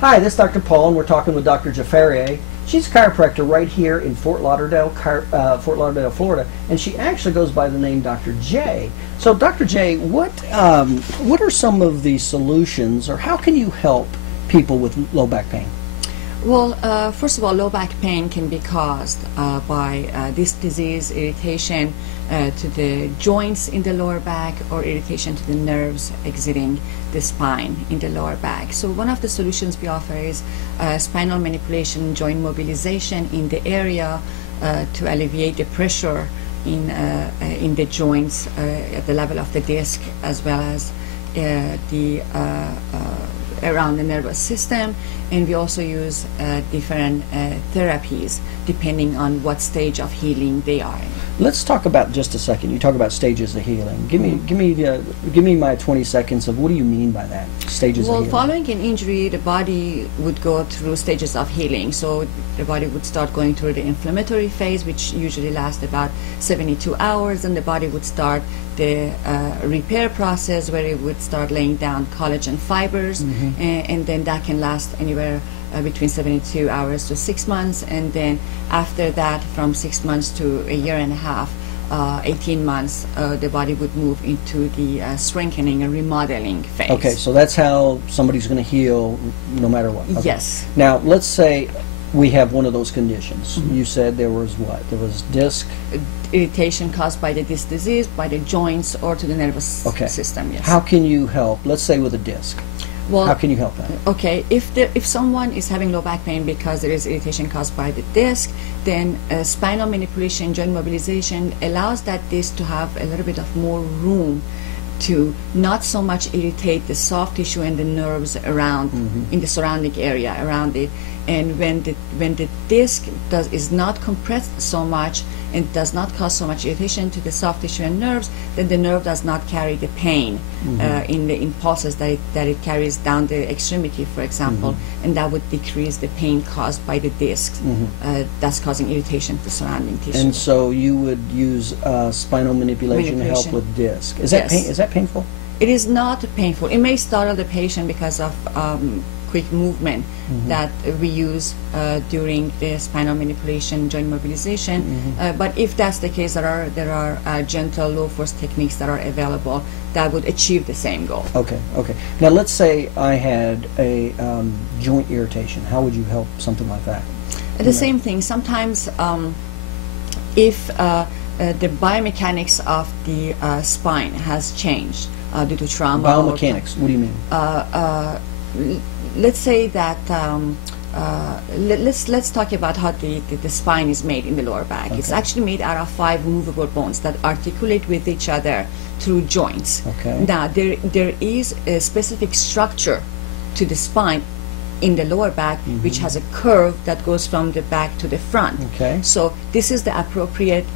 Hi, this is Dr. Paul, and we're talking with Dr. Jafarieh. She's a chiropractor right here in Fort Lauderdale, Florida, and she actually goes by the name Dr. J. So, Dr. J, what are some of the solutions, or how can you help people with low back pain? Well, first of all, low back pain can be caused by disc disease, irritation to the joints in the lower back, or irritation to the nerves exiting the spine in the lower back. So one of the solutions we offer is spinal manipulation, joint mobilization in the area to alleviate the pressure in the joints at the level of the disc, as well as around the nervous system. And we also use different therapies depending on what stage of healing they are in. Let's talk about just a second. You talk about stages of healing. Give me my 20 seconds of what do you mean by that? Stages of healing. Well, following an injury, the body would go through stages of healing. So the body would start going through the inflammatory phase, which usually lasts about 72 hours, and the body would start the repair process, where it would start laying down collagen fibers, and then that can last anywhere between 72 hours to 6 months, and then after that, from 6 months to a year and a half, 18 months, the body would move into the strengthening and remodeling phase. Okay, so that's how somebody's going to heal no matter what. Okay. Yes. Now, let's say we have one of those conditions. You said there was what? There was disc? Irritation caused by the disc disease, by the joints, or to the nervous system, yes. How can you help, let's say with a disc? Well, how can you help that? Okay, if someone is having low back pain because there is irritation caused by the disc, then spinal manipulation, joint mobilization allows that disc to have a little bit of more room to not so much irritate the soft tissue and the nerves around in the surrounding area around it. And when the disc is not compressed so much and does not cause so much irritation to the soft tissue and nerves, then the nerve does not carry the pain in the impulses that it carries down the extremity, for example, and that would decrease the pain caused by the discs that's causing irritation to the surrounding tissue. And so you would use spinal manipulation to help with disc. Is that is that painful? It is not painful. It may startle the patient because of quick movement that we use during the spinal manipulation, joint mobilization. But if that's the case, there are gentle, low force techniques that are available that would achieve the same goal. Okay, okay. Now let's say I had a joint irritation. How would you help something like that? The same thing. Sometimes if the biomechanics of the spine has changed due to trauma. Biomechanics, what do you mean? Let's say that let's talk about how the spine is made in the lower back. It's actually made out of 5 movable bones that articulate with each other through joints. Now there is a specific structure to the spine in the lower back which has a curve that goes from the back to the front. So this is the appropriate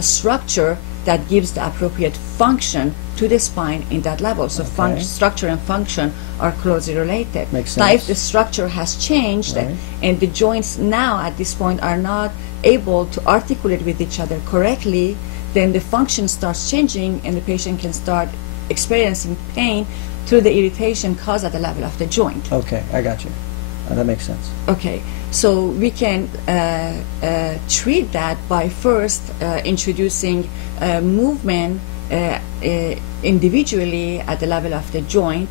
structure that gives the appropriate function to the spine in that level. So structure and function are closely related. Makes sense. Now if the structure has changed and the joints now at this point are not able to articulate with each other correctly, then the function starts changing and the patient can start experiencing pain through the irritation caused at the level of the joint. Okay, I got you. That makes sense. Okay, so we can treat that by first introducing movement individually at the level of the joint,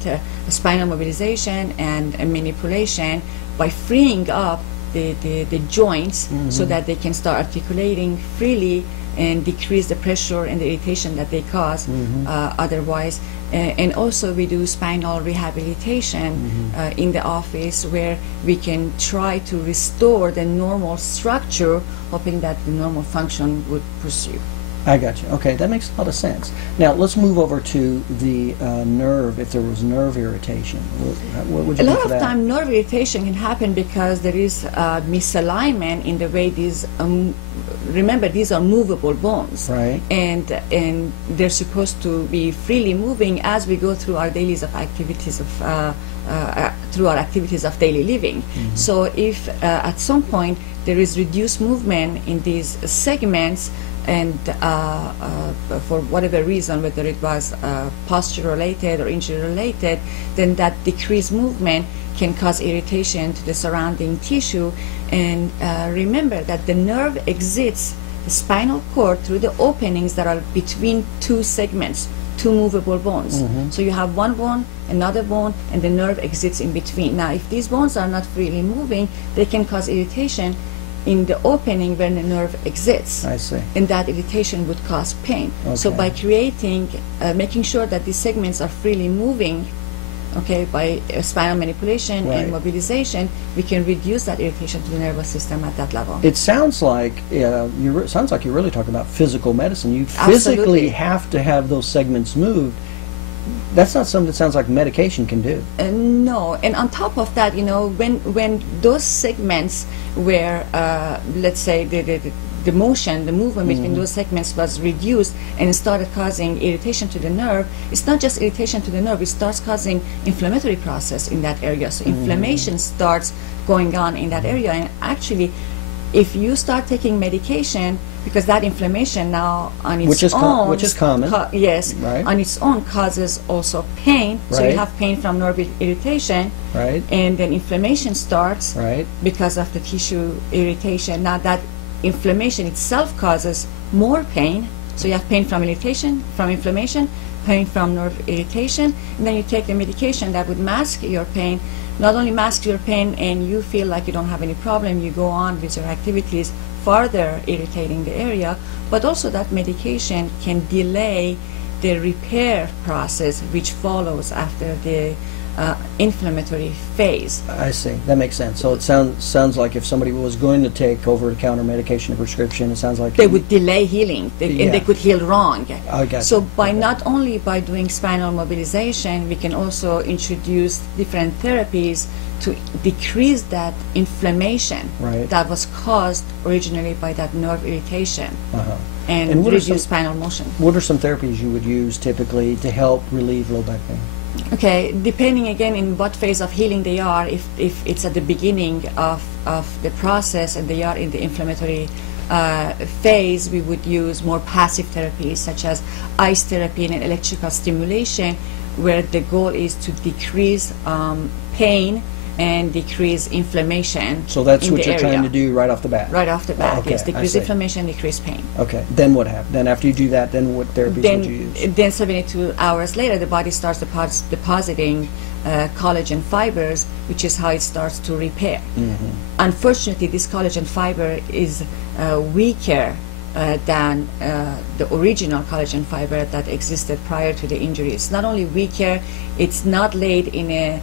spinal mobilization and manipulation, by freeing up the joints so that they can start articulating freely and decrease the pressure and the irritation that they cause otherwise. And also we do spinal rehabilitation in the office, where we can try to restore the normal structure, hoping that the normal function would pursue. I got you. Okay, that makes a lot of sense. Now let's move over to the nerve. If there was nerve irritation, what would you do for that? A lot of time nerve irritation can happen because there is misalignment in the way these remember, these are movable bones, and they're supposed to be freely moving as we go through our dailies of activities of through our activities of daily living. So if at some point there is reduced movement in these segments, and for whatever reason, whether it was posture related or injury related, then that decreased movement can cause irritation to the surrounding tissue. And remember that the nerve exits the spinal cord through the openings that are between two segments, two movable bones. So you have one bone, another bone, and the nerve exits in between. Now, if these bones are not freely moving, they can cause irritation in the opening where the nerve exits. I see. And that irritation would cause pain. So Okay. by creating, making sure that these segments are freely moving, okay, by spinal manipulation Right. and mobilization, we can reduce that irritation to the nervous system at that level. It sounds like sounds like you're really talking about physical medicine. You Absolutely. physically have to have those segments moved. That's not something that sounds like medication can do. No, and on top of that, you know, when those segments where, let's say, the motion, the movement between those segments was reduced and it started causing irritation to the nerve, it's not just irritation to the nerve, it starts causing inflammatory process in that area. So inflammation starts going on in that area. And actually, if you start taking medication, because that inflammation now on its own, which is common, yes, right? on its own causes also pain. So Right. you have pain from nerve irritation, Right. and then inflammation starts Right. because of the tissue irritation. Now that inflammation itself causes more pain. So you have pain from irritation, from inflammation, pain from nerve irritation, and then you take the medication that would mask your pain. Not only mask your pain and you feel like you don't have any problem, you go on with your activities further irritating the area, but also that medication can delay the repair process which follows after the inflammatory phase. I see. That makes sense. So it sounds like if somebody was going to take over-the-counter medication or prescription, it sounds like They would delay healing, and they could heal wrong. I got So you. by Okay. not only by doing spinal mobilization, we can also introduce different therapies to decrease that inflammation Right. that was caused originally by that nerve irritation Uh-huh. and And what are reduce some- spinal motion. What are some therapies you would use typically to help relieve low back pain? Okay, depending again in what phase of healing they are, if it's at the beginning of the process and they are in the inflammatory phase, we would use more passive therapies such as ice therapy and electrical stimulation, where the goal is to decrease pain and decrease inflammation. So that's in what the you're trying area. to do right off the bat? Right off the bat, Okay, yes. I Decrease see. inflammation, decrease pain. Okay. Then what happens? Then after you do that, then what therapies would you use? Then 72 hours later, the body starts depositing collagen fibers, which is how it starts to repair. Unfortunately, this collagen fiber is weaker than the original collagen fiber that existed prior to the injury. It's not only weaker, it's not laid in a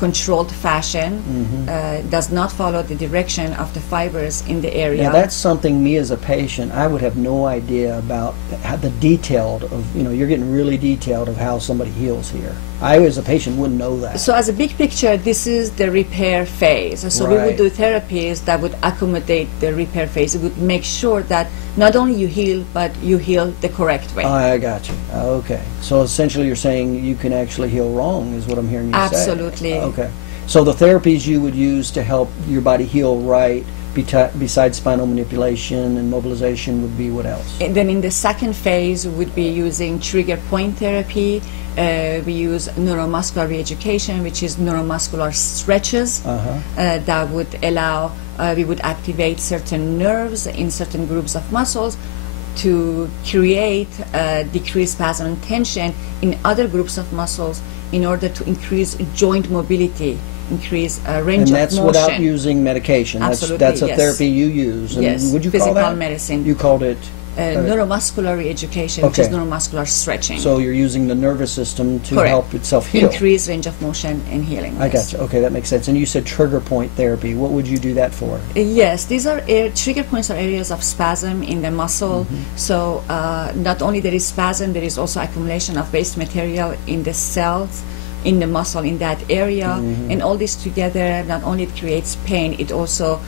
controlled fashion, does not follow the direction of the fibers in the area. Now that's something me as a patient, I would have no idea about how the detailed of, you're getting really detailed of how somebody heals here. I as a patient wouldn't know that. So as a big picture, this is the repair phase. So we Right. would do therapies that would accommodate the repair phase. It would make sure that not only you heal, but you heal the correct way. I got you. Okay. So essentially you're saying you can actually heal wrong is what I'm hearing you say. Absolutely. Okay. So the therapies you would use to help your body heal right, besides spinal manipulation and mobilization, would be what else? And then in the second phase, we would be using trigger point therapy. We use neuromuscular reeducation, which is neuromuscular stretches that would allow, we would activate certain nerves in certain groups of muscles to create decreased spasm and tension in other groups of muscles in order to increase joint mobility, increase range And of that's motion. without using medication. Absolutely, That's a yes. therapy you use. And Yes, would you call physical that? medicine. You called it. Neuromuscular reeducation, which is Okay. neuromuscular stretching. So you're using the nervous system to Correct. help itself heal. Increase range of motion and healing. I yes. got you. Okay, that makes sense. And you said trigger point therapy. What would you do that for? Yes, these are trigger points are areas of spasm in the muscle. So not only there is spasm, there is also accumulation of waste material in the cells, in the muscle in that area, and all this together not only it creates pain, it also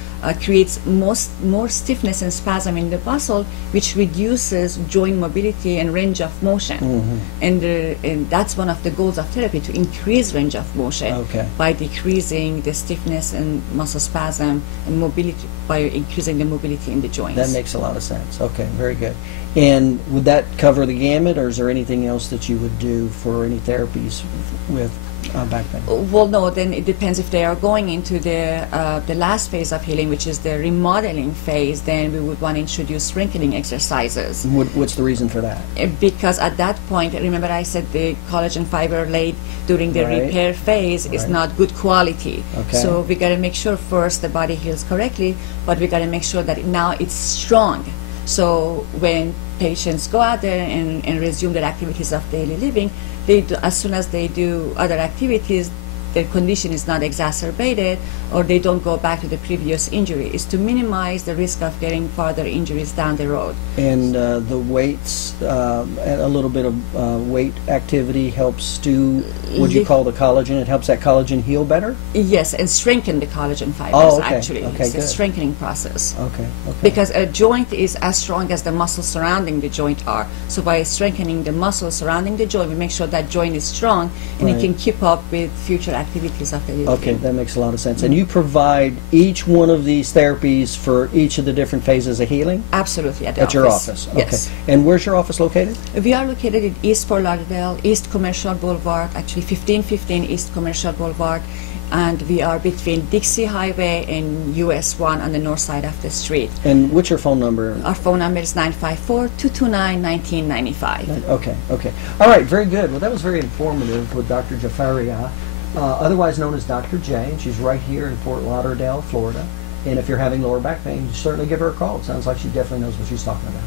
creates more stiffness and spasm in the muscle, which reduces joint mobility and range of motion. And that's one of the goals of therapy, to increase range of motion by decreasing the stiffness and muscle spasm and mobility, by increasing the mobility in the joints. That makes a lot of sense. Okay, very good. And would that cover the gamut, or is there anything else that you would do for any therapies with back pain? Well, no, then it depends. If they are going into the last phase of healing, which is the remodeling phase, then we would want to introduce strengthening exercises. What's the reason for that? Because at that point, remember I said the collagen fiber laid during the Right. repair phase is Right. not good quality. Okay. So we got to make sure first the body heals correctly, but we got to make sure that now it's strong. So when patients go out there and resume their activities of daily living, they do, as soon as they do other activities, their condition is not exacerbated, or they don't go back to the previous injury. Is to minimize the risk of getting further injuries down the road. And the weights, a little bit of weight activity helps do what you call the collagen. It helps that collagen heal better? Yes, and strengthen the collagen fibers, Oh, okay. actually. Okay, It's a good. strengthening process. Okay, okay. Because a joint is as strong as the muscles surrounding the joint are. So by strengthening the muscles surrounding the joint, we make sure that joint is strong and Right. it can keep up with future activities of the living. Okay, that makes a lot of sense. And you provide each one of these therapies for each of the different phases of healing? Absolutely, At your office? Okay. Yes. And where's your office located? We are located in East Fort Lauderdale, East Commercial Boulevard, actually 1515 East Commercial Boulevard, and we are between Dixie Highway and US 1 on the north side of the street. And what's your phone number? Our phone number is 954-229-1995. Okay, okay. All right, very good. Well, that was very informative with Dr. Jafarieh, otherwise known as Dr. J, and she's right here in Fort Lauderdale, Florida. And if you're having lower back pain, certainly give her a call. It sounds like she definitely knows what she's talking about.